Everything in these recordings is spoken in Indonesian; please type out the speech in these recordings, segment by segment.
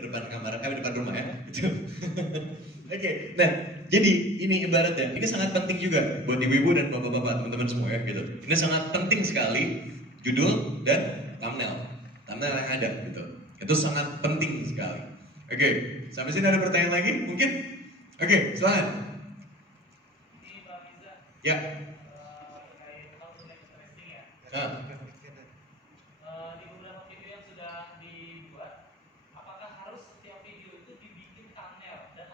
depan kamar, depan rumah ya. Gitu. Oke, nah jadi ini ibaratnya, ini sangat penting juga buat ibu-ibu dan bapak-bapak, teman-teman semua ya gitu. Ini sangat penting sekali, judul dan thumbnail yang ada gitu. Itu sangat penting sekali. Oke, sampai sini ada pertanyaan lagi mungkin? Oke, silakan. Ini Pak Riza. Ya. Terkait output yang interesting ya. Di beberapa video yang sudah dibuat, apakah harus setiap video itu dibikin thumbnail dan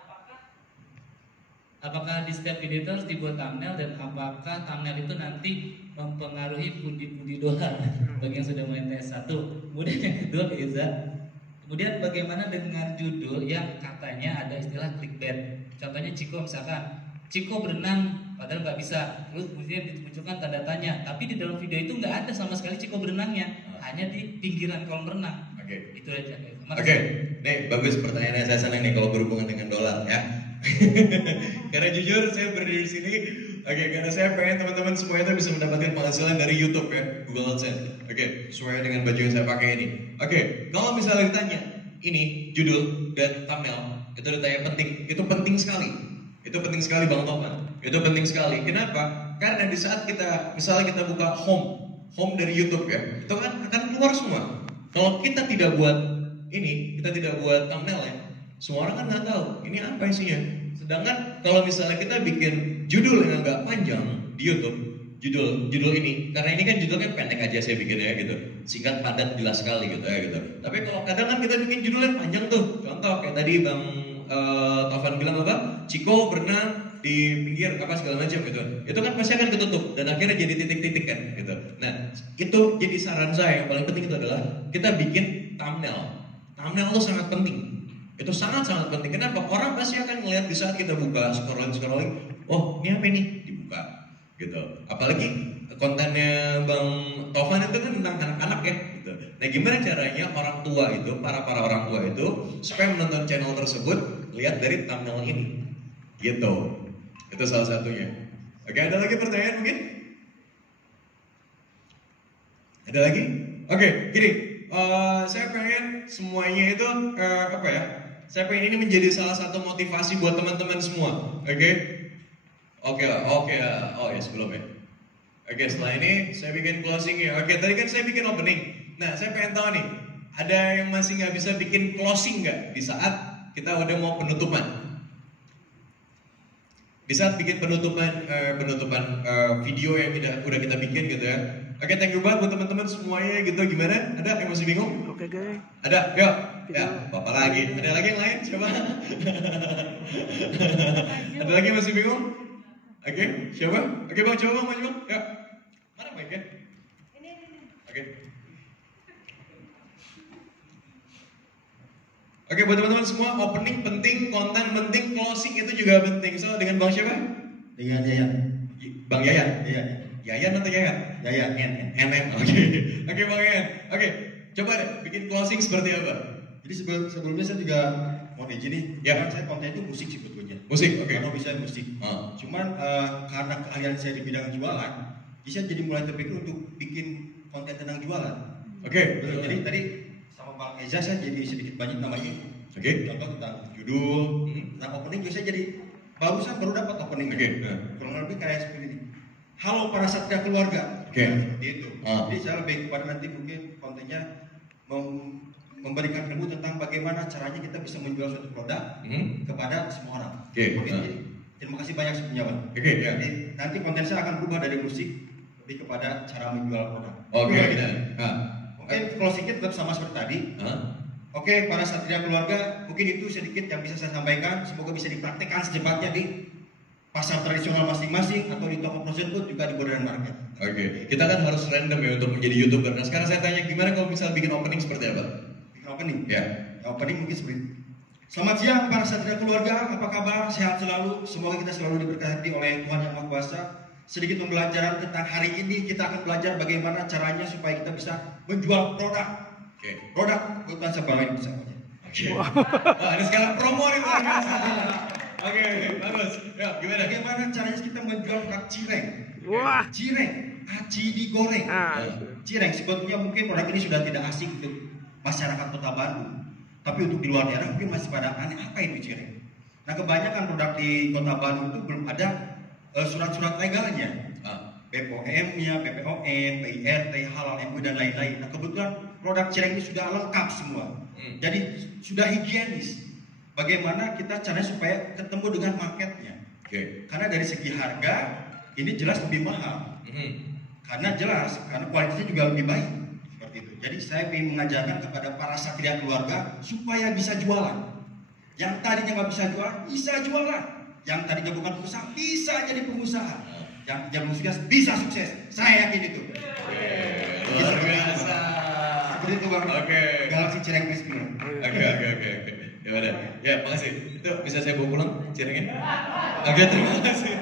apakah di setiap video itu harus dibuat thumbnail dan apakah thumbnail itu nanti mempengaruhi pundi-pundi dolar bagi yang sudah mulai tes satu. Kemudian yang kedua Iza, kemudian bagaimana dengan judul yang katanya ada istilah clickbait. Contohnya Ciko misalkan, Ciko berenang padahal nggak bisa, terus kemudian dimunculkan tanda tanya, tapi di dalam video itu nggak ada sama sekali Ciko berenangnya, hanya di pinggiran kolam renang. Oke. Itu aja. Oke, nih bagus pertanyaannya, saya senang nih kalau berhubungan dengan dolar ya. Karena jujur saya berdiri di sini, karena saya pengen teman-teman semua itu bisa mendapatkan penghasilan dari YouTube ya, Google AdSense. Oke, sesuai dengan baju yang saya pakai ini. Oke, kalau misalnya ditanya, ini judul dan thumbnail itu ditanya penting, itu penting sekali. Itu penting sekali Bang Toman. Itu penting sekali. Kenapa? Karena di saat misalnya kita buka home dari YouTube ya, itu kan akan keluar semua. Kalau kita tidak buat ini, kita tidak buat thumbnail ya, semua orang kan nggak tahu ini apa isinya. Sedangkan kalau misalnya kita bikin judul yang agak panjang di YouTube, judul ini, karena ini kan judulnya pendek aja saya bikin ya gitu, singkat padat jelas sekali gitu ya gitu. Tapi kalau kadang kan kita bikin judul yang panjang tuh, contoh kayak tadi Bang Tovan bilang apa, Ciko berenang di pinggir apa segala macam gitu, itu kan pasti akan ketutup dan akhirnya jadi titik-titik kan gitu. Nah itu jadi saran saya yang paling penting itu adalah kita bikin thumbnail itu sangat penting. Itu sangat-sangat penting. Kenapa? Orang pasti akan melihat di saat kita buka scrolling, oh ini apa nih? Dibuka gitu. Apalagi kontennya Bang Tovan itu kan tentang anak-anak ya gitu. Nah gimana caranya orang tua itu, para orang tua itu supaya menonton channel tersebut lihat dari thumbnail ini gitu. Itu salah satunya. Oke, ada lagi pertanyaan mungkin? Ada lagi? Oke, gini, saya pengen semuanya itu apa ya? Saya pengen ini menjadi salah satu motivasi buat teman-teman semua. Oke? Oke, oh ya sebelumnya. Oke, setelah ini saya bikin closing ya. Oke, tadi kan saya bikin opening. Nah, saya pengen tahu nih, ada yang masih nggak bisa bikin closing nggak di saat kita udah mau penutupan? Di saat bikin penutupan video yang udah kita bikin gitu ya. Oke, thank you banget buat teman-teman semuanya gitu. Gimana? Ada yang masih bingung? Oke, guys. Ada? Yuk. Ya, apa lagi? Ada lagi yang lain? Siapa? Ada lagi yang masih bingung? Oke, siapa? Oke, Bang, coba Bang, maju Bang. Ya. Mana mic-nya? Ini. Oke. Oke, buat teman-teman semua, opening penting, konten penting, closing itu juga penting. So, dengan Bang siapa? Dengan Yayan. Bang Yayan? Yayan. Yayan atau Yayan? Yayan. NM. Oke. Oke, Bang Yayan. Oke, coba deh bikin closing seperti apa? Jadi sebelumnya saya juga mau izin nih. Ya. Kan saya konten itu musik sebetulnya. Musik, oke. Kalau bisa musik. Cuman karena keahlian saya di bidang jualan, bisa jadi mulai terpikir untuk bikin konten tentang jualan. Oke. Jadi tadi sama Bang Eza saya jadi sedikit banyak namanya. Oke. Contoh tentang judul, tentang opening juga saya jadi baru dapat opening. Oke. Kurang lebih kayak seperti ini. Halo para satria keluarga. Oke. Seperti itu. Jadi saya lebih kepada nanti mungkin kontennya memberikan ilmu tentang bagaimana caranya kita bisa menjual suatu produk kepada semua orang. Oke. Terima kasih banyak sebelumnya, Bang. Oke, ya. Jadi nanti konten saya akan berubah dari musik lebih kepada cara menjual produk. Oke. Mungkin closingnya tetap sama seperti tadi. Oke, para satria keluarga, mungkin itu sedikit yang bisa saya sampaikan. Semoga bisa dipraktikkan secepatnya di pasar tradisional masing-masing atau di toko tersebut juga di modern market. Oke, kita kan harus random ya untuk menjadi YouTuber. Nah, sekarang saya tanya gimana kalau misal bikin opening seperti apa? Bikin opening? Ya. Opening mungkin seperti itu. Selamat siang para satria keluarga, apa kabar? Sehat selalu. Semoga kita selalu diberkati oleh Tuhan Yang Maha Kuasa. Sedikit pembelajaran tentang hari ini, kita akan belajar bagaimana caranya supaya kita bisa menjual produk. Produk bukan sebagai misalnya. Wah, ini sekarang promo nih luar biasa. Oke, bagus. Ya, gimana? Bagaimana caranya kita menjual produk cireng? Wah. Cireng, aci digoreng. Cireng sebetulnya mungkin produk ini sudah tidak asing untuk masyarakat Kota Bandung. Tapi untuk di luar daerah mungkin masih pada aneh, apa itu cireng? Nah kebanyakan produk di Kota Bandung itu belum ada surat-surat legalnya. BPOM-nya, BPOM, PIRT, halal, MUI dan lain-lain. Nah kebetulan produk cireng ini sudah lengkap semua. Jadi sudah higienis. Bagaimana kita caranya supaya ketemu dengan marketnya? Karena dari segi harga ini jelas lebih mahal. Karena jelas, karena kualitasnya juga lebih baik. Seperti itu. Jadi saya ingin mengajarkan kepada para satria keluarga supaya bisa jualan. Yang tadinya nggak bisa jualan, bisa jualan. Yang tadinya bukan pengusaha, bisa jadi pengusaha. Yang jago sukses bisa sukses. Saya yakin itu. Luar biasa. Seperti itu bang. Galaksi Cireng Crispy. Oke. Ya udah. Ya makasih. Itu bisa saya bawa pulang cirengnya? Oke, terima kasih.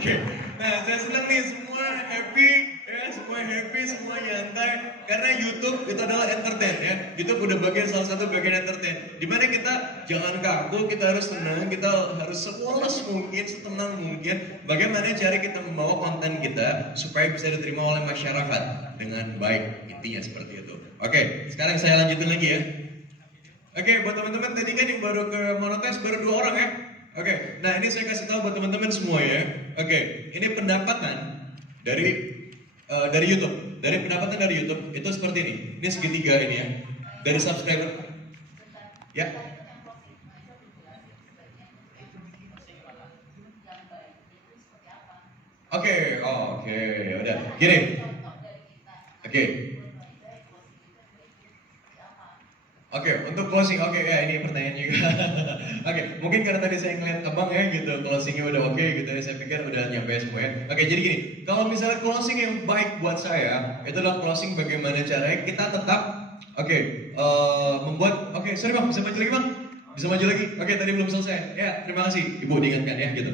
Oke. Nah saya senang nih semua happy. Ya, semua happy, semua nyantai. Karena YouTube itu adalah entertain ya. YouTube udah salah satu bagian entertain. Dimana kita jangan kaku, kita harus tenang, kita harus sepolos mungkin, setenang mungkin. Bagaimana cara kita membawa konten kita supaya bisa diterima oleh masyarakat dengan baik. Intinya seperti itu. Oke, sekarang saya lanjutin lagi ya. Oke, buat teman-teman tadi kan yang baru ke monetize baru 2 orang ya. Oke, nah ini saya kasih tahu buat teman-teman semua ya. Oke, ini pendapatan dari YouTube. Dari pendapatan dari YouTube itu seperti ini. Ini segitiga ini ya. Dari subscriber. Ya. Oke, udah. Gini. Oke, untuk closing, ya ini pertanyaan juga. Mungkin karena tadi saya ngeliat abang ya gitu, closingnya udah oke gitu ya, saya pikir udah nyampe semuanya. Jadi gini, kalau misalnya closing yang baik buat saya, itu adalah closing bagaimana caranya kita tetap, membuat, sorry bang, bisa maju lagi bang? Bisa maju lagi? Tadi belum selesai. Ya, terima kasih Ibu diingatkan ya gitu.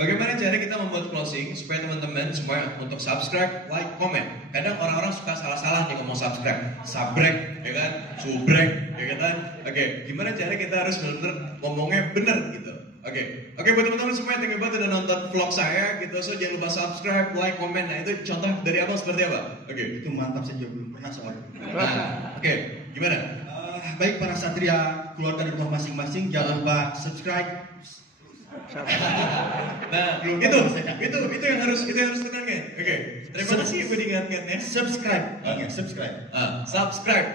Bagaimana cara kita membuat closing supaya teman-teman semua untuk subscribe, like, comment. Kadang orang-orang suka salah-salah nih ngomong subscribe, subrek, ya kan, subrek, ya kan. Gimana cara kita harus benar-benar ngomongnya benar gitu. Buat teman-teman semua yang tinggal banget udah nonton vlog saya gitu, so jangan lupa subscribe, like, comment. Nah itu contoh dari abang seperti apa? Itu mantap, saya juga belum pernah soalnya. Gimana? Baik para satria keluarga di rumah masing-masing, jangan lupa subscribe. Nah, itu yang harus tenangin. Terima kasih Ibu diingatkan ya. Subscribe. Subscribe.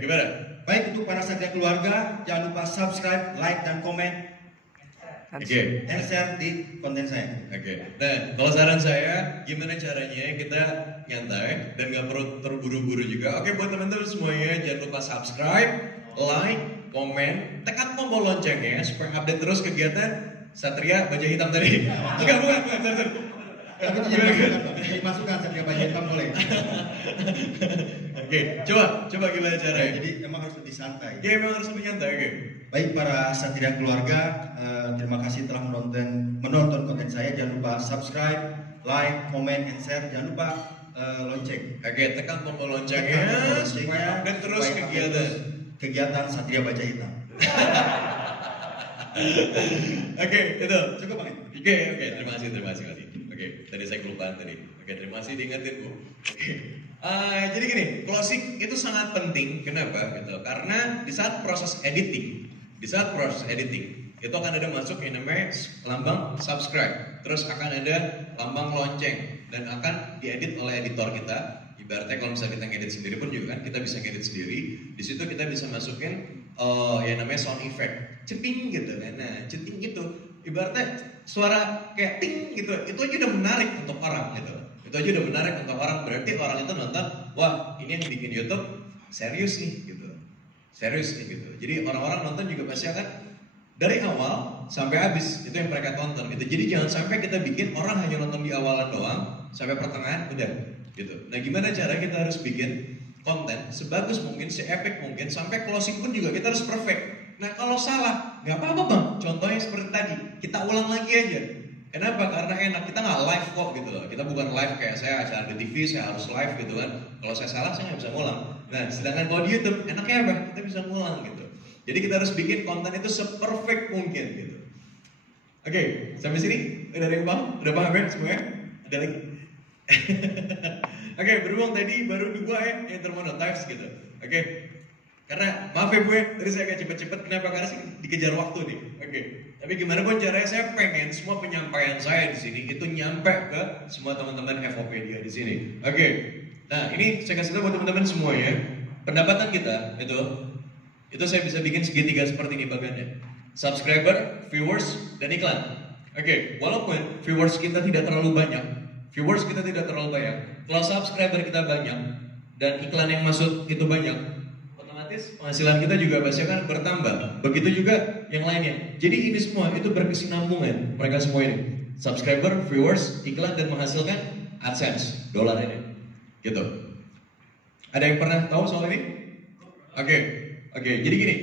Gimana? Baik untuk para satria keluarga, jangan lupa subscribe, like dan komen. And share di konten saya. Nah, kalau saran saya, gimana caranya kita nyantai dan nggak perlu terburu-buru juga. Buat teman-teman semuanya, jangan lupa subscribe, like, komen, tekan tombol loncengnya supaya update terus kegiatan Satria Baja Hitam tadi. Bukan. Tapi itu jadi masukan Satria Baja Hitam boleh. Coba gimana caranya? Jadi emang harus lebih santai. Emang harus lebih santai. Baik para satria keluarga, terima kasih telah menonton konten saya. Jangan lupa subscribe, like, comment, and share. Jangan lupa lonceng. Tekan tombol loncengnya supaya update terus kegiatan Satria Baja Hitam. Itu cukup Bang. Terima kasih. Tadi saya kelupaan tadi. Terima kasih diingetin Bu. Jadi gini, closing itu sangat penting. Kenapa? Karena di saat proses editing itu akan ada masuk yang namanya lambang subscribe, terus akan ada lambang lonceng dan akan diedit oleh editor kita. Ibaratnya kalau misalnya kita ngedit sendiri pun juga kan kita bisa ngedit sendiri. Di situ kita bisa masukin yang namanya sound effect, ceting gitu. Nah, ceting gitu. Ibaratnya suara kayak ting gitu. Itu aja udah menarik untuk orang gitu. Berarti orang itu nonton, wah ini yang bikin YouTube serius nih gitu. Jadi orang-orang nonton juga pasti akan dari awal sampai habis itu yang mereka tonton gitu. Jadi jangan sampai kita bikin orang hanya nonton di awalan doang sampai pertengahan udah gitu. Nah gimana cara kita harus bikin konten sebagus mungkin, se-epic mungkin, sampai closing pun juga kita harus perfect. Nah kalau salah nggak apa-apa bang. Contohnya seperti tadi, kita ulang lagi aja. Kenapa? Karena enak, kita nggak live kok gitu loh. Kita bukan live kayak saya acara di TV, saya harus live gitu kan. Kalau saya salah, saya nggak bisa ngulang. Nah, sedangkan kalau di YouTube, enaknya apa? Kita bisa ngulang gitu. Jadi kita harus bikin konten itu seperfect mungkin gitu. Sampai sini? Udah ada yang paham? Udah paham ya semuanya? Ada lagi? Berhubung tadi baru 2 yang termonetize gitu. Oke. Karena maaf ya gue, tadi saya agak cepet-cepet, kenapa? Karena sih dikejar waktu nih. Oke. Tapi gimana pun caranya, saya pengen semua penyampaian saya di sini itu nyampe ke semua teman-teman FOPedia di sini. Oke. Nah, ini saya kasih tahu buat teman-teman semuanya. Pendapatan kita itu saya bisa bikin segitiga seperti ini bagiannya. Subscriber, viewers, dan iklan. Oke, walaupun viewers kita tidak terlalu banyak, kalau subscriber kita banyak dan iklan yang masuk itu banyak, otomatis penghasilan kita juga pasti akan bertambah. Begitu juga yang lainnya. Jadi ini semua itu berkesinambungan. Mereka semua ini subscriber, viewers, iklan, dan menghasilkan AdSense dolar ini. Gitu. Ada yang pernah tahu soal ini? Oke. Jadi gini.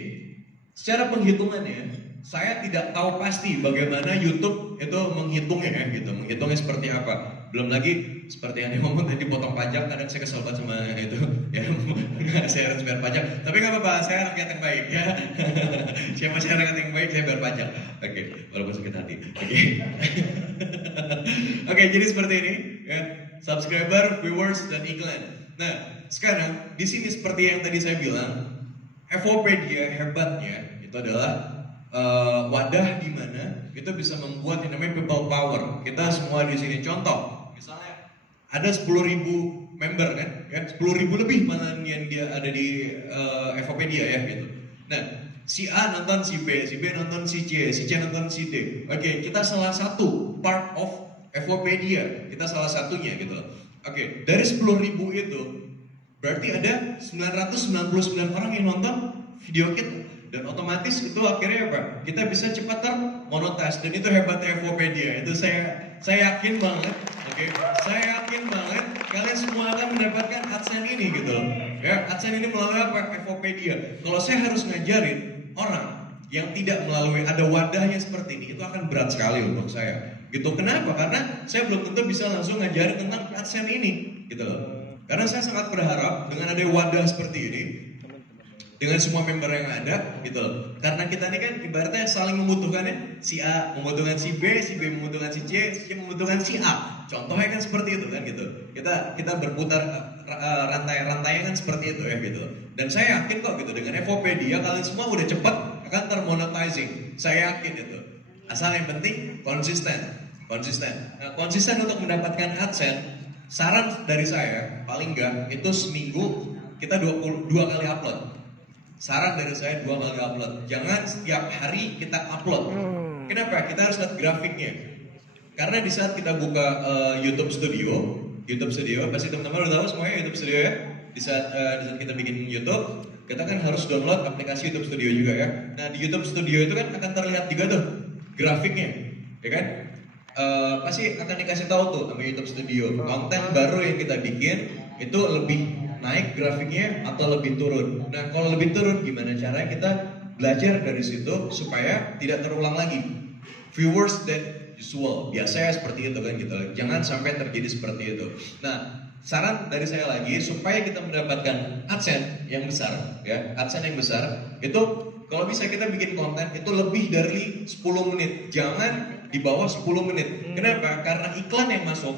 Secara penghitungannya, saya tidak tahu pasti bagaimana YouTube itu menghitungnya gitu. Menghitungnya seperti apa. Belum lagi seperti yang ngomong tadi potong pajak, kadang saya kesel banget sama itu ya. Saya harus bayar pajak, tapi nggak apa-apa, saya rakyat yang baik ya. Siapa saya rakyat yang baik, saya bayar pajak. Oke, walaupun sakit hati. Oke, jadi seperti ini ya. Subscriber, viewers, dan iklan. Nah, sekarang di sini seperti yang tadi saya bilang, FOPedia hebatnya itu adalah wadah di mana kita bisa membuat yang namanya people power. Kita semua di sini contoh, misalnya ada 10.000 member kan, 10.000 lebih malah yang dia ada di FOPedia ya gitu. Nah, si A nonton si B nonton si C nonton si D. Oke, kita salah satu part of FOPedia, kita salah satunya gitu. Oke, dari 10.000 itu berarti ada 999 orang yang nonton video kita. Dan otomatis itu akhirnya apa? Kita bisa cepat termonetize. Dan itu hebatnya FOPedia. Itu saya yakin banget. Oke, saya yakin banget kalian semua akan mendapatkan AdSense ini gitu loh. Ya, AdSense ini melalui apa? FOPedia. Kalau saya harus ngajarin orang yang tidak melalui ada wadahnya seperti ini, itu akan berat sekali untuk saya. Gitu. Kenapa? Karena saya belum tentu bisa langsung ngajarin tentang AdSense ini, gitu loh. Karena saya sangat berharap dengan ada wadah seperti ini, dengan semua member yang ada, gitu loh. Karena kita ini kan ibaratnya saling membutuhkan ya. Si A membutuhkan si B membutuhkan si C membutuhkan si A. Contohnya kan seperti itu kan gitu. Kita berputar rantai-rantainya kan seperti itu ya gitu. Dan saya yakin kok gitu dengan FOPedia kalian semua udah cepat akan termonetizing. Saya yakin itu. Asal yang penting konsisten. Nah, konsisten untuk mendapatkan AdSense, saran dari saya paling enggak itu seminggu kita 22 kali upload. Saran dari saya 2 kali upload. Jangan setiap hari kita upload. Kenapa? Kita harus lihat grafiknya. Karena di saat kita buka YouTube Studio pasti teman-teman udah tahu semuanya YouTube Studio ya. Di saat kita bikin YouTube, kita kan harus download aplikasi YouTube Studio juga ya. Nah di YouTube Studio itu kan akan terlihat juga tuh grafiknya, ya kan? Pasti akan dikasih tahu tuh sama YouTube Studio konten baru yang kita bikin itu lebih naik grafiknya atau lebih turun. Nah kalau lebih turun gimana caranya kita belajar dari situ supaya tidak terulang lagi. Viewers that usual, biasanya seperti itu kan gitu. Jangan sampai terjadi seperti itu. Nah saran dari saya lagi supaya kita mendapatkan AdSense yang besar ya, AdSense yang besar itu kalau bisa kita bikin konten itu lebih dari 10 menit. Jangan di bawah 10 menit. Kenapa? Karena iklan yang masuk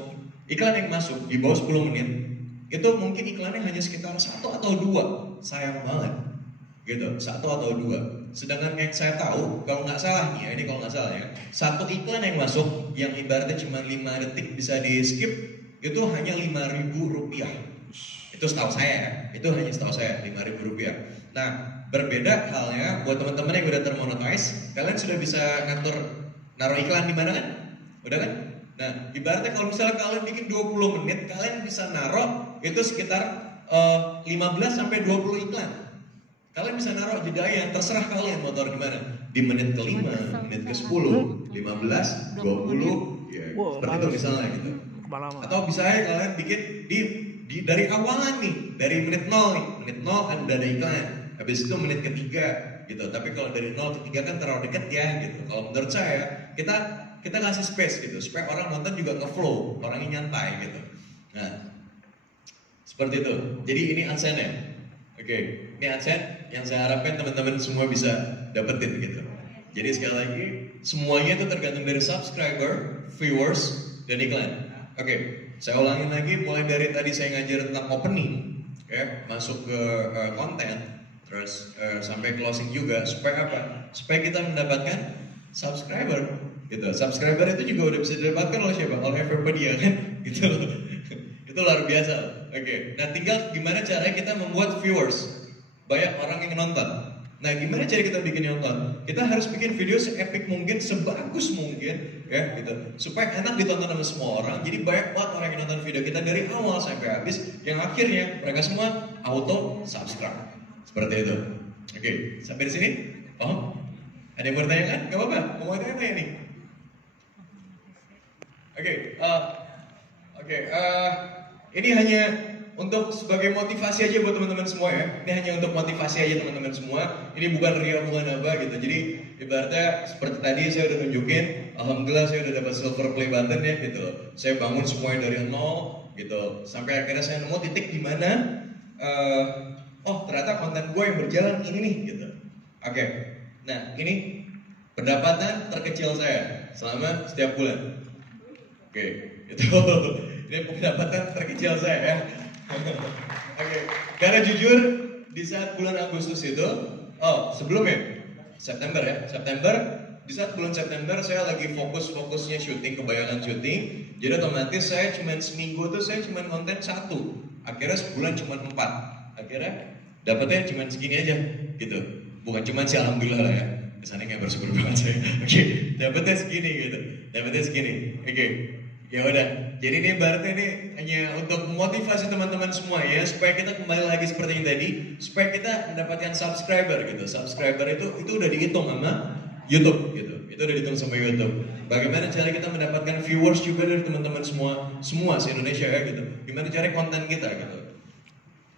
di bawah 10 menit itu mungkin iklannya hanya sekitar 1 atau 2. Sayang banget gitu, 1 atau 2. Sedangkan yang saya tahu, kalau nggak salah nih ya, ini kalau nggak salah ya, satu iklan yang masuk yang ibaratnya cuma 5 detik bisa di skip itu hanya Rp5.000. Itu setahu saya, itu hanya setahu saya Rp5.000. Nah berbeda halnya buat teman-teman yang udah termonetize, kalian sudah bisa ngatur naruh iklan di mana kan? Udah kan? Nah, ibaratnya kalau misalnya kalian bikin 20 menit, kalian bisa naruh itu sekitar 15 sampai 20 iklan. Kalian bisa naruh jeda yang terserah kalian mau taruh di mana. Di menit ke-5, menit ke-10, 15, 20, ya seperti itu misalnya gitu. Atau bisa kalian bikin dari awalan nih, dari menit 0 nih. Menit 0 kan udah ada iklan. Habis itu menit ke-3 gitu. Tapi kalau dari 0 ke 3 kan terlalu deket ya gitu. Kalau menurut saya, kita kasih space gitu supaya orang nonton juga nge-flow, orangnya nyantai gitu. Nah, seperti itu. Jadi ini AdSense-nya. Oke, ini AdSense yang saya harapkan teman-teman semua bisa dapetin gitu. Jadi sekali lagi, semuanya itu tergantung dari subscriber, viewers, dan iklan. Oke, saya ulangin lagi mulai dari tadi saya ngajar tentang opening. ya, masuk ke konten, terus sampai closing juga, supaya apa? Supaya kita mendapatkan subscriber, gitu. Subscriber itu juga udah bisa didapatkan oleh siapa? Oleh Everpedia kan, gitu. Itu luar biasa. Oke. Nah, tinggal gimana caranya kita membuat viewers, banyak orang yang nonton. Nah, gimana cara kita bikin nonton? Kita harus bikin video se-epic mungkin, sebagus mungkin, ya, gitu. Supaya enak ditonton sama semua orang. Jadi banyak banget orang yang nonton video kita dari awal sampai habis, yang akhirnya mereka semua auto subscribe. Seperti itu. Oke, sampai di sini? Oh, ada yang bertanya kan? Gak apa-apa, mau tanya nih. Ini hanya untuk sebagai motivasi aja buat teman-teman semua ya. Ini hanya untuk motivasi aja teman-teman semua. Ini bukan ria, bukan apa gitu. Jadi ibaratnya seperti tadi saya udah nunjukin, alhamdulillah saya udah dapat silver play button ya gitu. Saya bangun semuanya dari nol gitu. Sampai akhirnya saya nemu titik di mana oh ternyata konten gue yang berjalan ini nih gitu. Oke. Nah, ini pendapatan terkecil saya selama setiap bulan. Oke, itu ini pendapatan terkecil saya ya. Oke, karena jujur di saat bulan Agustus itu, sebelumnya September ya, di saat bulan September saya lagi fokusnya syuting, kebayangan syuting, jadi otomatis saya cuman seminggu tuh saya cuman konten 1, akhirnya sebulan cuman 4, akhirnya dapatnya cuman segini aja, gitu, bukan cuman sih alhamdulillah lah ya, kesannya kayak bersyukur banget saya, oke, dapatnya segini, oke. Ya udah, jadi ini berarti ini hanya untuk memotivasi teman-teman semua ya, supaya kita kembali lagi seperti yang tadi, supaya kita mendapatkan subscriber gitu. Subscriber itu udah dihitung sama YouTube gitu. Itu udah dihitung sama YouTube. Bagaimana cara kita mendapatkan viewers juga dari teman-teman semua se-Indonesia ya gitu. Gimana cara konten kita gitu.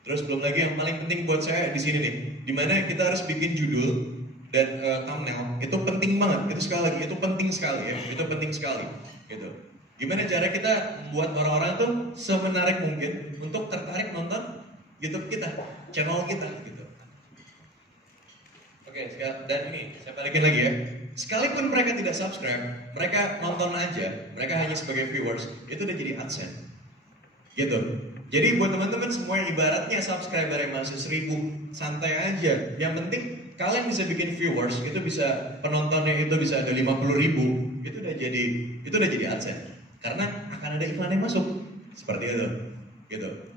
Terus belum lagi yang paling penting buat saya di sini nih, dimana kita harus bikin judul dan thumbnail itu penting banget. Itu sekali lagi itu penting sekali ya. Itu penting sekali gitu. Gimana cara kita buat orang-orang tuh semenarik mungkin untuk tertarik nonton YouTube kita, channel kita gitu. Oke, dan ini saya balikin lagi ya. Sekalipun mereka tidak subscribe, mereka nonton aja, mereka hanya sebagai viewers, itu udah jadi AdSense. Gitu. Jadi buat teman-teman semua yang ibaratnya subscriber yang masih 1000, santai aja. Yang penting kalian bisa bikin viewers, itu bisa penontonnya itu bisa ada 50.000, itu udah jadi AdSense. Karena akan ada iklan yang masuk seperti itu, gitu.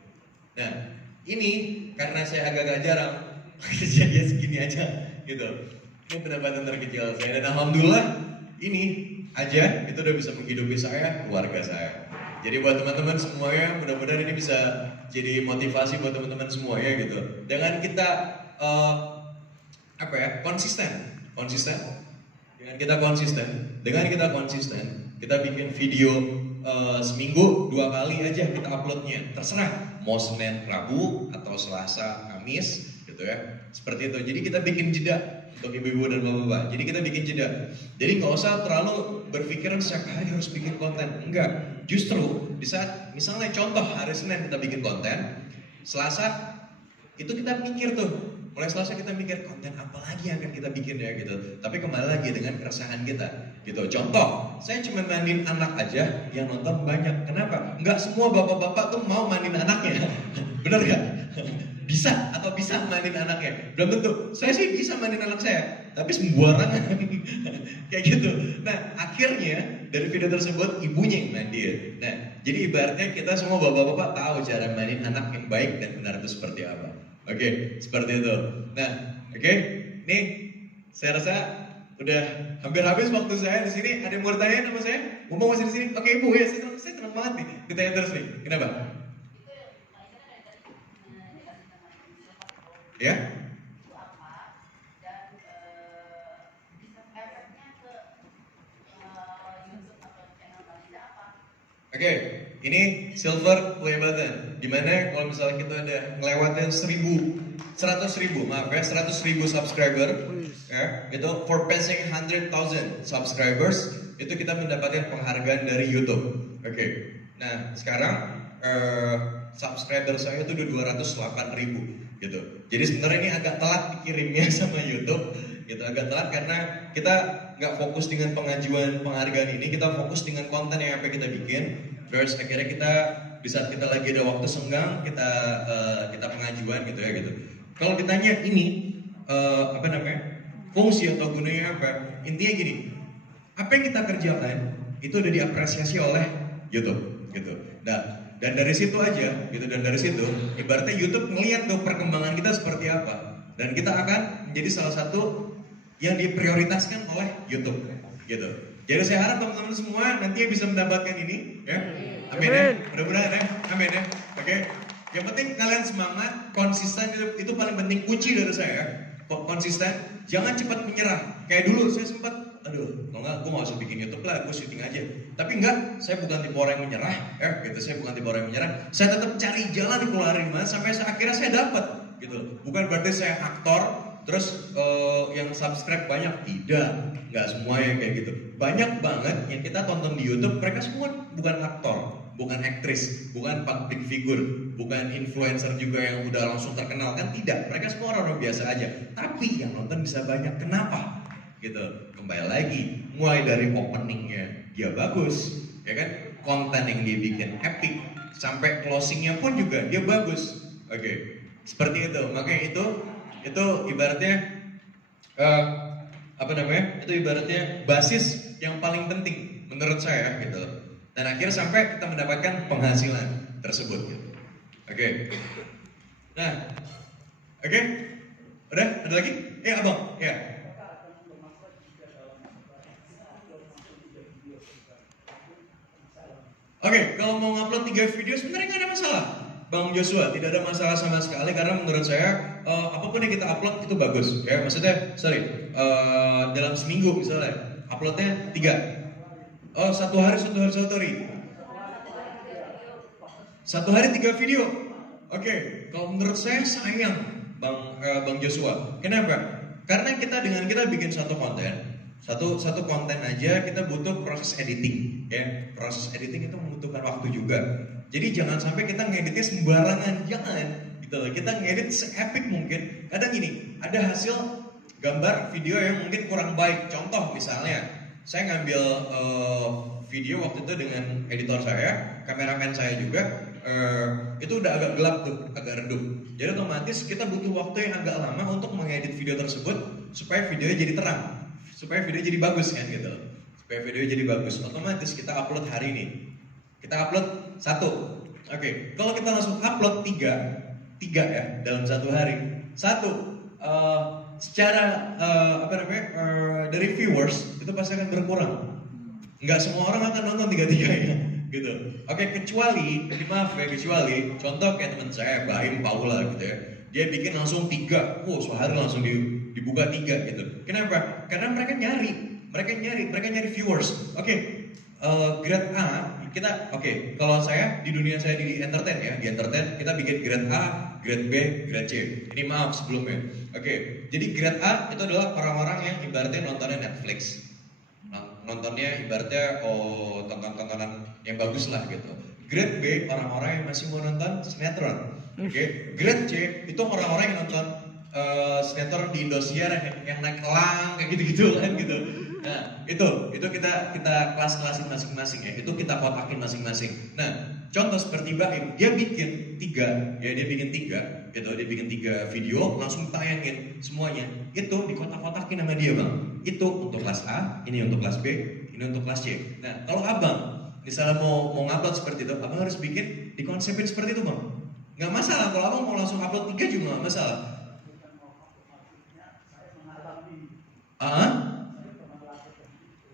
Nah, ini karena saya agak-agak jarang, jadi segini aja, gitu. Ini pendapatan terkecil saya dan alhamdulillah ini aja itu udah bisa menghidupi saya, keluarga saya. Jadi buat teman-teman semuanya, mudah-mudahan ini bisa jadi motivasi buat teman-teman semuanya, gitu. Dengan kita konsisten. Dengan kita konsisten. Kita bikin video seminggu 2 kali aja kita uploadnya, terserah mau Senin, Rabu atau Selasa, Kamis gitu ya, seperti itu. Jadi kita bikin jeda untuk ibu-ibu dan bapak-bapak. Jadi kita bikin jeda. Jadi nggak usah terlalu berpikiran setiap hari harus bikin konten. Enggak. Justru di saat misalnya contoh hari Senin kita bikin konten, Selasa itu kita mikir tuh. Mulai Selasa kita mikir konten apa lagi yang akan kita bikin ya gitu. Tapi kembali lagi dengan keresahan kita gitu. Contoh, saya cuma mandiin anak aja yang nonton banyak. Kenapa? Nggak semua bapak-bapak tuh mau mandiin anaknya. Bener gak? Bisa atau bisa mandiin anaknya? Belum tentu. Saya sih bisa mandiin anak saya, tapi sembarangan. Kayak gitu. Nah, akhirnya dari video tersebut ibunya yang mandiin. Nah, jadi ibaratnya kita semua bapak-bapak tahu cara mandiin anak yang baik dan benar itu seperti apa. Oke, seperti itu. Nah, oke, nih saya rasa udah hampir habis waktu saya di sini. Ada yang mau tanya sama saya? Mumpung masih di sini. Oke, Ibu ya, saya tenang banget nih. Ditanya terus nih. Kenapa? Ya? Oke, ini silver play button. Dimana kalau misalnya kita ada ngelewatin 100.000 subscriber, ya, itu for passing 100,000 subscribers, itu kita mendapatkan penghargaan dari YouTube. Oke, nah sekarang subscriber saya itu udah 208.000, gitu. Jadi sebenarnya ini agak telat dikirimnya sama YouTube, gitu, agak telat karena kita nggak fokus dengan pengajuan penghargaan ini, kita fokus dengan konten yang apa kita bikin. Terus akhirnya kita di saat kita lagi ada waktu senggang kita pengajuan gitu ya gitu. Kalau ditanya ini apa namanya fungsi atau gunanya apa, intinya gini, apa yang kita kerjakan itu udah diapresiasi oleh YouTube gitu. Dan dari situ aja gitu, dan dari situ ibaratnya YouTube ngelihat tuh perkembangan kita seperti apa, dan kita akan menjadi salah satu yang diprioritaskan oleh YouTube gitu. Jadi saya harap teman-teman semua nanti bisa mendapatkan ini ya. Amin ya. Mudah-mudahan ya. Amin ya. Oke. Yang penting kalian semangat, konsisten itu paling penting, kunci dari saya. Konsisten, jangan cepat menyerah. Kayak dulu saya sempat, aduh, kalau nggak, gue nggak usah bikin YouTube lah, gue syuting aja. Tapi enggak, saya bukan tipe orang yang menyerah, ya, gitu. Saya bukan tipe orang yang menyerah. Saya tetap cari jalan di keluarin mas, sampai akhirnya saya dapat, gitu. Bukan berarti saya aktor, terus yang subscribe banyak, tidak, nggak semua yang kayak gitu. Banyak banget yang kita tonton di YouTube, mereka semua bukan aktor, bukan aktris, bukan public figure, bukan influencer juga yang udah langsung terkenal, kan tidak. Mereka semua orang biasa aja. Tapi yang nonton bisa banyak. Kenapa? Gitu. Kembali lagi, mulai dari openingnya dia bagus, ya kan? Konten yang dia bikin epic, sampai closingnya pun juga dia bagus. Oke, seperti itu. Makanya itu ibaratnya apa namanya? Itu ibaratnya basis yang paling penting menurut saya gitu. Dan akhirnya sampai kita mendapatkan penghasilan tersebut gitu. Oke. Nah, oke. Udah? Ada lagi? Abang? Ya. Oke, kalau mau ngupload 3 video sebenarnya nggak ada masalah, Bang Joshua. Tidak ada masalah sama sekali karena menurut saya apapun yang kita upload itu bagus. Ya, maksudnya, dalam seminggu misalnya uploadnya 3. Oh, satu hari. Satu hari 3 video. Oke, kalau menurut saya sayang, Bang Joshua. Kenapa? Karena kita bikin satu konten aja kita butuh proses editing, ya. Proses editing itu membutuhkan waktu juga. Jadi jangan sampai kita ngeditnya sembarangan, jangan. Gitu loh. Kita ngedit se-epic mungkin. Kadang gini, ada hasil gambar video yang mungkin kurang baik. Contoh misalnya, saya ngambil video waktu itu dengan editor saya, kameramen saya juga, itu udah agak gelap tuh, agak redup. Jadi otomatis kita butuh waktu yang agak lama untuk mengedit video tersebut supaya videonya jadi terang, supaya video jadi bagus kan gitu. Supaya video jadi bagus, otomatis kita upload hari ini. Kita upload 1. Oke, kalau kita langsung upload 3 ya dalam 1 hari. 1 secara dari viewers itu pasti akan berkurang. Nggak semua orang akan nonton 3-3-nya gitu. Oke, kecuali contoh kayak teman saya Baim Paula gitu ya, dia bikin langsung 3, sehari langsung dibuka 3 gitu. Kenapa? Karena mereka nyari viewers. Oke, grade A kalau di dunia saya di entertain kita bikin grade A, grade B, grade C. Ini maaf sebelumnya. Oke, jadi grade A itu adalah orang-orang yang ibaratnya nontonnya Netflix. Nontonnya ibaratnya tontonan yang bagus lah gitu. Grade B orang-orang yang masih mau nonton sinetron. Oke, grade C itu orang-orang yang nonton sinetron di Indosiar yang naik elang kayak gitu-gitu kan gitu. Nah, itu kita kelas-kelasin masing-masing ya. Itu kita kotakin masing-masing. Nah, contoh seperti Baim, dia bikin 3 gitu. Dia bikin 3 video langsung tayangin semuanya. Itu dikotak-kotakin sama dia, Bang. Itu untuk kelas A, ini untuk kelas B, ini untuk kelas C. Nah, kalau Abang misalnya mau ngupload seperti itu, Abang harus bikin dikonsepin seperti itu, Bang. Nggak masalah kalau Abang mau langsung upload 3 juga nggak masalah.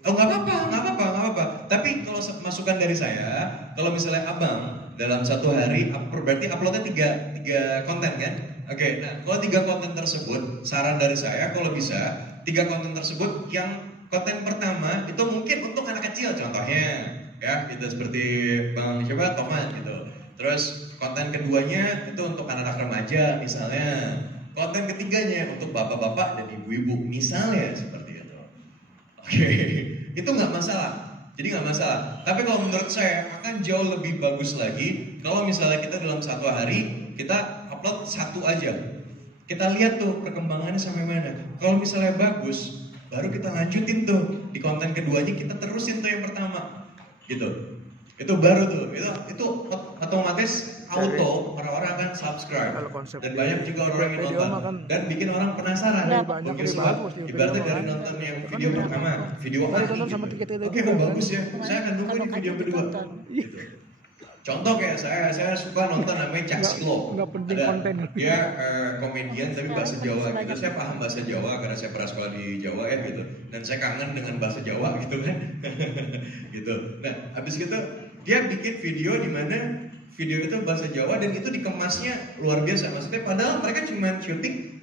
Oh nggak apa-apa. Tapi kalau masukan dari saya, kalau misalnya Abang dalam 1 hari, berarti uploadnya 3 konten kan? Oke, nah kalau 3 konten tersebut, saran dari saya kalau bisa 3 konten tersebut, yang konten pertama itu mungkin untuk anak kecil contohnya, ya gitu seperti Bang Toman gitu. Terus konten keduanya itu untuk anak-anak remaja misalnya. Konten ketiganya untuk bapak-bapak dan ibu-ibu misalnya seperti itu. Oke, itu nggak masalah. Jadi nggak masalah. Tapi kalau menurut saya akan jauh lebih bagus lagi kalau misalnya kita dalam 1 hari kita upload 1 aja. Kita lihat tuh perkembangannya sampai mana. Kalau misalnya bagus, baru kita lanjutin tuh di konten keduanya, kita terusin tuh yang pertama, gitu. Itu baru tuh, itu otomatis auto orang-orang akan subscribe. Kalau konsep Dan banyak juga orang yang video nonton mah kan dan bikin orang penasaran. lebih banyak, Oke, lebih sebab bagus di video ibaratnya dari kan. nonton yang Kan video dia pertama, video Kalau mati ditonton gitu. sama tiket-tiket Oke, juga, kok kan. bagus ya. Saya akan nunggu di video kedua. Gitu. Contoh kayak saya suka nonton namanya Cak Silo. Nggak penting Ada konten. dia komedian tapi bahasa Jawa gitu. Saya paham bahasa Jawa karena saya pernah sekolah di Jawa ya gitu. Dan saya kangen dengan bahasa Jawa gitu kan. Gitu. Nah, habis gitu dia bikin video di mana video itu bahasa Jawa dan itu dikemasnya luar biasa. Maksudnya padahal mereka cuma syuting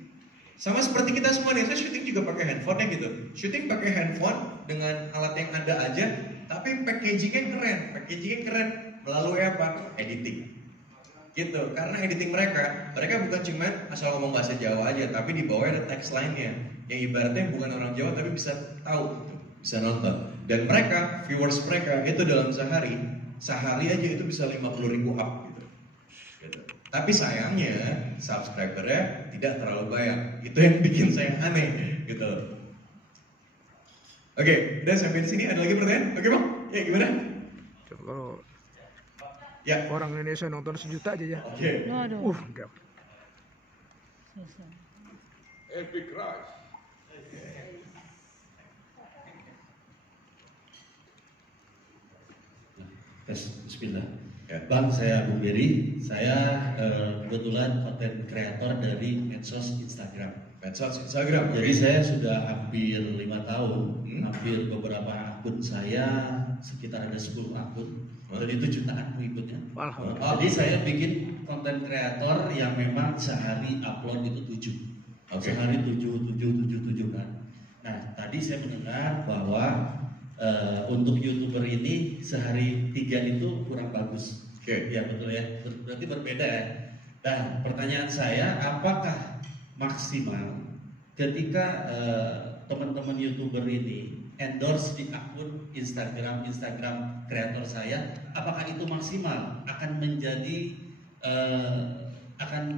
sama seperti kita semua nih. Saya syuting juga pakai handphone gitu. Syuting pakai handphone dengan alat yang ada aja, tapi packagingnya keren melalui apa? Editing. Gitu. Karena editing mereka bukan cuma asal ngomong bahasa Jawa aja, tapi di bawah ada teks lainnya yang ibaratnya bukan orang Jawa tapi bisa tahu, bisa nonton. Dan mereka, viewers mereka itu dalam sehari aja itu bisa 50.000 up gitu. Gitu. Tapi sayangnya subscribernya tidak terlalu banyak. Itu yang bikin saya aneh gitu. Oke, udah sampai di sini. Ada lagi pertanyaan? Oke bang, ya gimana? Kalau Ya. orang Indonesia nonton 1 juta aja ya. Oke. Waduh. Enggak. Susah. Bismillah. Ya. Bang, saya Bung Beri. Saya kebetulan konten kreator dari medsos Instagram. Medsos Instagram. Jadi saya sudah hampir 5 tahun. Hampir beberapa akun saya sekitar ada 10 akun. Dan itu jutaan pengikutnya. Alhamdulillah. Jadi saya bikin konten kreator yang memang sehari upload itu 7. Oke. Sehari 7 kan. Nah, tadi saya mendengar bahwa untuk YouTuber ini sehari 3 itu kurang bagus. Oke. Ya betul ya. Berarti berbeda ya. Nah, pertanyaan saya, apakah maksimal ketika teman-teman YouTuber ini endorse di akun Instagram kreator saya, apakah itu maksimal akan menjadi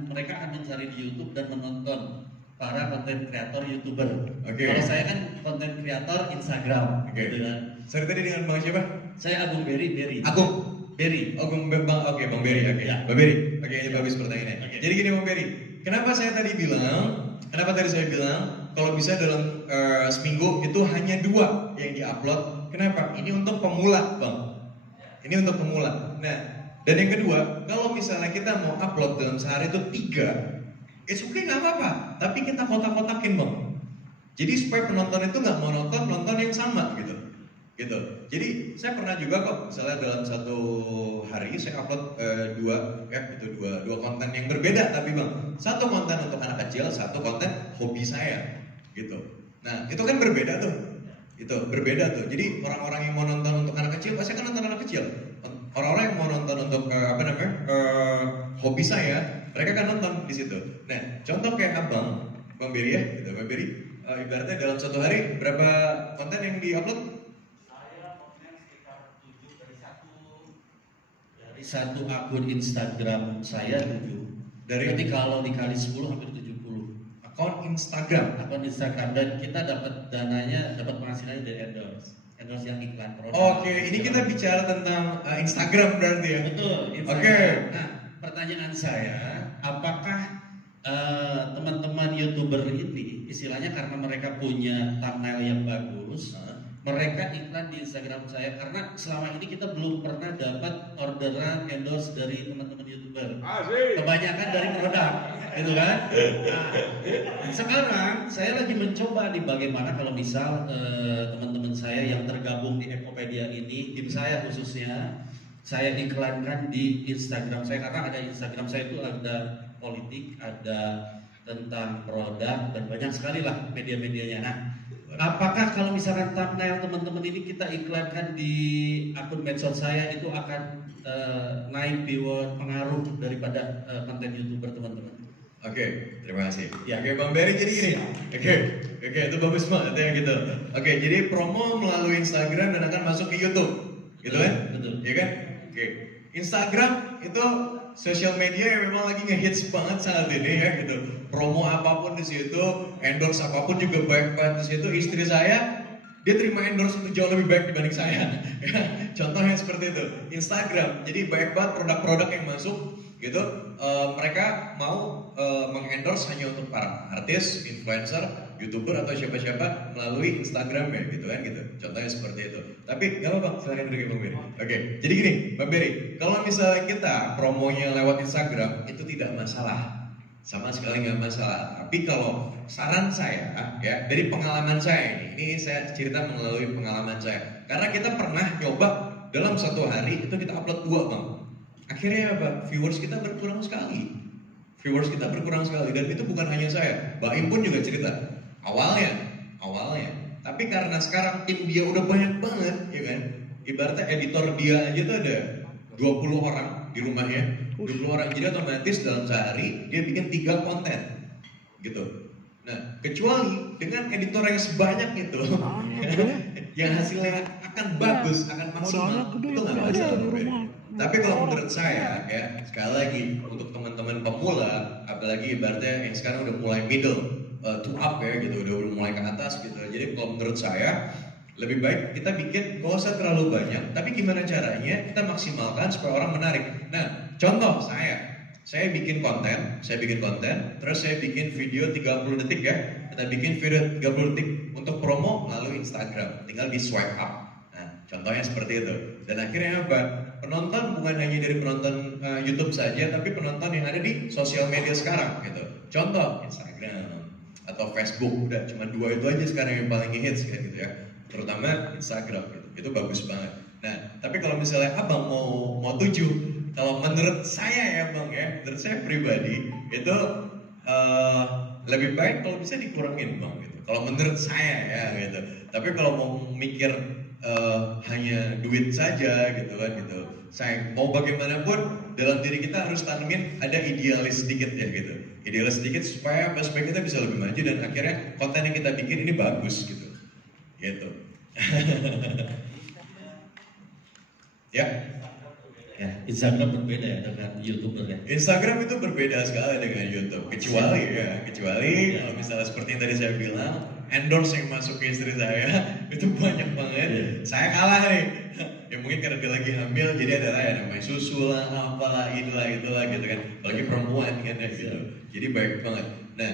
mereka akan mencari di YouTube dan menonton para konten kreator YouTuber. Oke. Kalau saya kan konten kreator Instagram, Oke. gitu kan. Sorry tadi dengan bang siapa? Saya Agung Beri. Agung. Beri. Oh, oke, Bang Beri, oke. Ya. Bang Beri, oke, ini bagus pertanyaannya. Oke. Jadi gini Bang Beri, kenapa tadi saya bilang, kalau bisa dalam seminggu itu hanya 2 yang diupload. Kenapa? Ini untuk pemula, Bang. Ini untuk pemula. Nah, dan yang kedua, kalau misalnya kita mau upload dalam sehari itu 3, it's okay, nggak apa-apa. Tapi kita kotak-kotakin, Bang. Jadi supaya penonton itu nggak mau nonton yang sama gitu. Gitu. Jadi saya pernah juga kok, misalnya dalam satu hari saya upload 2 konten yang berbeda tapi bang, satu konten untuk anak kecil, satu konten hobi saya, gitu. Nah itu kan berbeda tuh, itu berbeda tuh. Jadi orang-orang yang mau nonton untuk anak kecil pasti akan nonton anak kecil. Orang-orang yang mau nonton untuk hobi saya, mereka akan nonton di situ. Nah contoh kayak Bang Beri ya, gitu. Bang Beri, ibaratnya dalam satu hari berapa konten yang diupload? Dari satu akun Instagram saya 7. Berarti kalau dikali 10 hampir 70. Akun Instagram. Akun Instagram, dan kita dapat dananya, dapat penghasilannya dari endorse yang iklan produk. Oke, ini kita bicara tentang Instagram berarti ya. Betul, Instagram. Oke. Nah, pertanyaan saya, apakah teman-teman YouTuber ini istilahnya karena mereka punya thumbnail yang bagus, mereka iklan di Instagram saya, karena selama ini kita belum pernah dapat orderan endorse dari teman-teman YouTuber. Kebanyakan dari produk, gitu kan? Nah, sekarang saya lagi mencoba nih bagaimana kalau misal teman-teman saya yang tergabung di Ekopedia ini, tim saya khususnya, saya iklankan di Instagram saya, karena ada Instagram saya itu ada politik, ada tentang produk, dan banyak sekali lah media-medianya. Nah, apakah kalau misalkan thumbnail teman-teman ini kita iklankan di akun medsos saya itu akan naik viewer, pengaruh daripada konten YouTuber teman-teman? Oke, terima kasih. Ya. Oke, Bang Beri jadi gini. Oke, itu bagus banget ya gitu. Oke, jadi promo melalui Instagram dan akan masuk ke YouTube, gitu kan? Betul. Iya kan? Oke, Instagram itu sosial media yang memang lagi ngehits banget saat ini ya gitu. Promo apapun di situ, endorse apapun juga baik banget di situ. Istri saya dia terima endorse itu jauh lebih baik dibanding saya. Ya, contohnya seperti itu. Instagram, jadi banyak banget produk-produk yang masuk gitu. Mereka mau mengendorse hanya untuk para artis, influencer, youtuber atau siapa-siapa melalui Instagram ya gitu kan gitu. Contohnya seperti itu. Tapi nggak apa-apa, silahkan duduk Bang Beri. Oke, jadi gini Bang Beri, kalau misalnya kita promonya lewat Instagram itu tidak masalah. Sama sekali nggak masalah. Tapi kalau saran saya ya dari pengalaman saya ini saya cerita melalui pengalaman saya. Karena kita pernah coba dalam satu hari itu kita upload 2 Bang. Akhirnya apa? Viewers kita berkurang sekali. Dan itu bukan hanya saya. Mbak Im pun juga cerita. Awalnya. Tapi karena sekarang tim dia udah banyak banget, ya kan? Ibaratnya editor dia aja tuh ada 20 orang di rumahnya. 20 orang, jadi otomatis dalam sehari dia bikin 3 konten gitu. Nah, kecuali dengan editor yang sebanyak itu yang hasilnya akan bagus, akan maksimal, itu nggak masalah. Tapi kalau menurut saya ya, sekali lagi untuk teman-teman pemula, apalagi ibaratnya yang sekarang udah mulai middle to up ya gitu, udah mulai ke atas gitu. Jadi kalau menurut saya lebih baik kita bikin gak usah terlalu banyak, tapi gimana caranya kita maksimalkan supaya orang menarik. Nah, contoh saya bikin konten, terus saya bikin video 30 detik ya. Kita bikin video 30 detik untuk promo melalui Instagram, tinggal di swipe up. Nah, contohnya seperti itu. Dan akhirnya apa? Penonton bukan hanya dari penonton YouTube saja, tapi penonton yang ada di sosial media sekarang gitu. Contoh Instagram atau Facebook, udah cuma 2 itu aja sekarang yang paling hits kayak gitu ya. Terutama Instagram gitu. Itu bagus banget. Nah, tapi kalau misalnya Abang mau 7, kalau menurut saya ya Bang ya, menurut saya pribadi itu lebih baik kalau bisa dikurangin Bang gitu. Kalau menurut saya ya gitu. Tapi kalau mau mikir hanya duit saja gitu kan gitu. Saya mau bagaimanapun dalam diri kita harus tanemin ada idealis sedikit ya gitu. Idealis sedikit supaya kita bisa lebih maju dan akhirnya konten yang kita bikin ini bagus gitu. Gitu. Ya. Ya, Instagram berbeda ya dengan YouTuber ya. Instagram itu berbeda sekali dengan YouTube. Kecuali kalau misalnya seperti yang tadi saya bilang, endorse yang masuk ke istri saya itu banyak banget. Saya kalah nih. Ya mungkin karena dia lagi hamil, jadi adalah ya namanya susu lah, apalah, itulah gitu kan. Apalagi perempuan kan ya gitu. Jadi baik banget. Nah,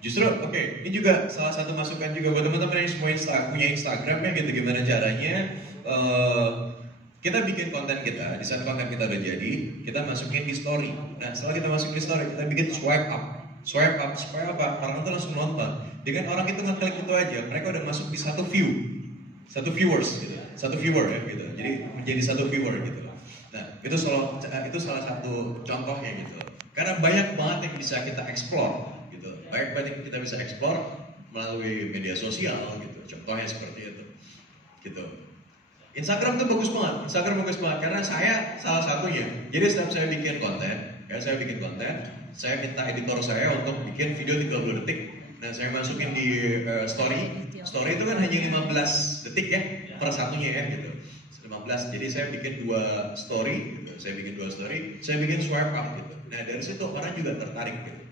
justru ini juga salah satu masukan juga buat teman-teman yang semua punya Instagram ya gitu. Gimana caranya kita bikin konten kita, di saat konten kita udah jadi, kita masukin di story. Nah, setelah kita masukin di story, kita bikin swipe up supaya apa? Orang itu langsung nonton. Dengan orang itu ngeklik itu aja, mereka udah masuk di satu viewers gitu, satu viewer ya gitu. Jadi menjadi satu viewer gitu. Nah, itu salah satu contohnya gitu. Karena banyak banget yang bisa kita explore gitu. Banyak banget yang kita bisa explore melalui media sosial gitu. Contohnya seperti itu, gitu. Instagram itu bagus banget karena saya salah satunya. Jadi setiap saya bikin konten, saya minta editor saya untuk bikin video 30 detik. Nah, saya masukin di story. Story itu kan hanya 15 detik ya per satunya ya gitu. 15. Jadi saya bikin 2 story gitu. Saya bikin swipe up gitu. Nah, dari situ orang juga tertarik gitu.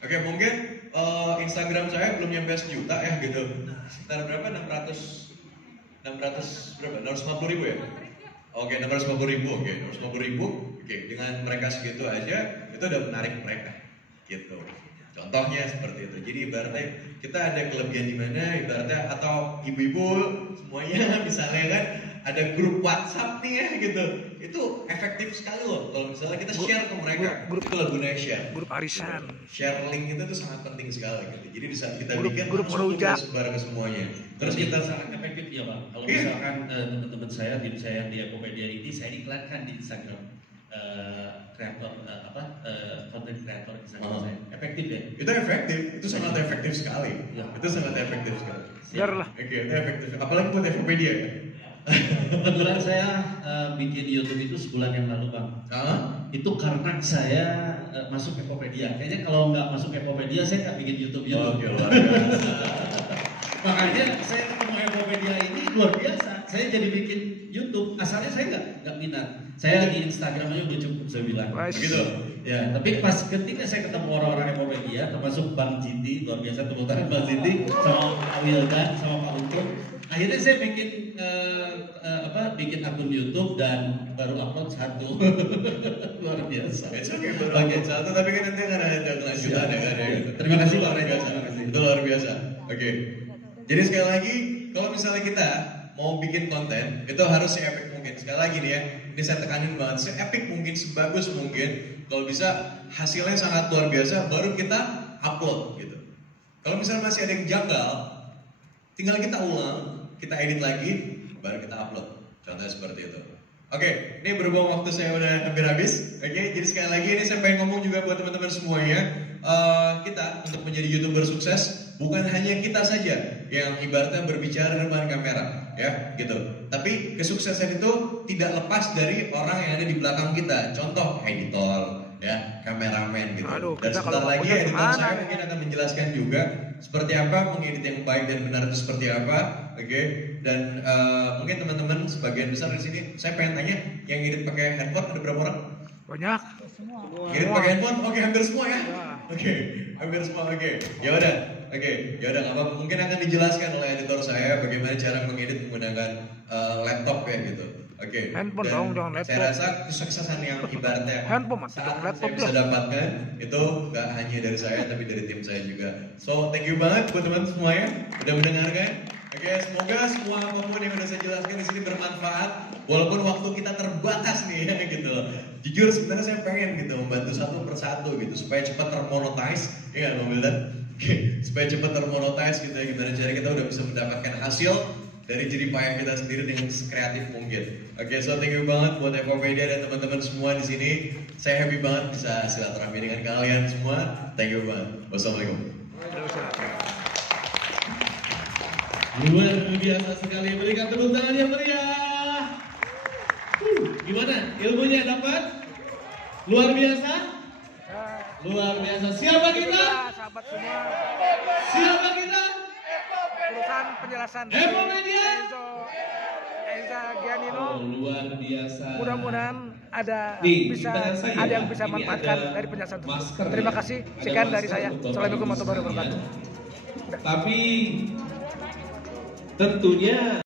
Oke, mungkin Instagram saya belum nyampe 1 juta ya gitu. Sekitar berapa? 650.000 ya? Oke, 650.000. Oke, dengan mereka segitu aja, itu udah menarik mereka, gitu. Contohnya seperti itu. Jadi ibaratnya kita ada kelebihan di mana, ibaratnya atau ibu-ibu semuanya misalnya kan ada grup WhatsApp nih ya gitu. Itu efektif sekali loh. Kalau misalnya kita share ke mereka, grup itu gunanya share. Grup arisan. Share link itu tuh sangat penting sekali gitu. Jadi di saat kita bikin grup langsung merujak sebar ke semuanya. Terus kita sangat efektif ya Pak. Kalau misalkan teman-teman saya, tim saya yang di Ekopedia ini saya iklankan di Instagram konten kreator Instagram saya. Efektif ya? Itu efektif, itu sangat efektif sekali. Ya. Itu sangat efektif sekali. Biar lah. Oke, itu efektif. Apalagi buat Ekopedia ya. Kebetulan saya bikin YouTube itu sebulan yang lalu Bang. Itu karena saya masuk Ekopedia. Kayaknya kalau nggak masuk Ekopedia saya nggak bikin YouTube. Oke, luar biasa. Makanya saya ketemu Ekopedia ini luar biasa. Saya jadi bikin YouTube. Asalnya saya nggak minat. Saya di Instagram aja udah cukup saya bilang. Begitu. Ya, tapi pas ketika saya ketemu orang-orang Ekopedia, termasuk Bang Citi, luar biasa tepuk tangan Bang Citi, sama Pak Wildan, sama Pak Untung. Akhirnya saya bikin bikin akun YouTube dan baru upload 1. Luar biasa. Oke, baru bagian 1, tapi kan nanti akan ada kelanjutan ya kan ya. Terima kasih, Luar Pak. biasa. Terima kasih. Itu luar biasa. Oke. Jadi sekali lagi, kalau misalnya kita mau bikin konten, itu harus se-epic mungkin. Sekali lagi nih ya, ini saya tekanin banget, se-epic mungkin, sebagus mungkin. Kalau bisa hasilnya sangat luar biasa, baru kita upload gitu. Kalau misalnya masih ada yang janggal, tinggal kita ulang, kita edit lagi, baru kita upload. Contohnya seperti itu. Oke, ini berhubung waktu saya udah hampir habis. Oke, jadi sekali lagi ini saya pengen ngomong juga buat teman-teman semuanya. Kita untuk menjadi YouTuber sukses bukan hanya kita saja yang ibaratnya berbicara di depan kamera, ya gitu. Tapi kesuksesan itu tidak lepas dari orang yang ada di belakang kita. Contoh editor, ya, kameramen gitu. Aduh, Dan kita sebentar kalau lagi punya editor gimana saya nih? mungkin akan menjelaskan juga seperti apa mengedit yang baik dan benar itu seperti apa. Oke, dan mungkin teman-teman sebagian besar di sini saya pengen tanya, yang edit pakai handphone ada berapa orang? Banyak. Semua. Edit pakai handphone? Oke, hampir semua ya. Ya. Oke, hampir semua. Oke, ya udah. Oke, ya udah nggak apa-apa. Mungkin akan dijelaskan oleh editor saya bagaimana cara mengedit menggunakan laptop ya gitu. Oke. Handphone dan dong, jangan laptop. Saya rasa kesuksesan yang ibaratnya Handphone, Mas, saat laptop saya bisa lah. dapatkan itu nggak hanya dari saya tapi dari tim saya juga. So thank you banget buat teman semuanya udah mendengarkan. Oke, semoga semua apapun yang udah saya jelaskan di sini bermanfaat. Walaupun waktu kita terbatas nih ya gitu. Jujur sebenarnya saya pengen gitu membantu satu persatu gitu supaya cepat termonetize, ya nggak Bang Wildan? Oke, supaya cepat termonetize gitu ya, gimana cara kita udah bisa mendapatkan hasil dari jerih payah kita sendiri dengan sekreatif mungkin. Oke, so thank you banget buat Evopedia dan teman-teman semua di sini. Saya happy banget bisa silaturahmi dengan kalian semua. Thank you banget. Wassalamualaikum. Luar biasa sekali, berikan tepuk tangan yang meriah. Gimana? Ilmunya dapat? Luar biasa? Luar biasa. Siapa kita? Sahabat semua. Siapa kita? Urusan penjelasan Evopedia. Eza Gianino. Oh, luar biasa. Mudah-mudahan ada Nih, bisa di tangan saya, ada yang bisa ini manfaatkan ada dari penjelasan tersebut. masker Terima ya. kasih. Ada Sekian dari masker saya. untuk Assalamualaikum Bapak warahmatullahi Ibu wabarakatuh. sekalian. Tapi tentunya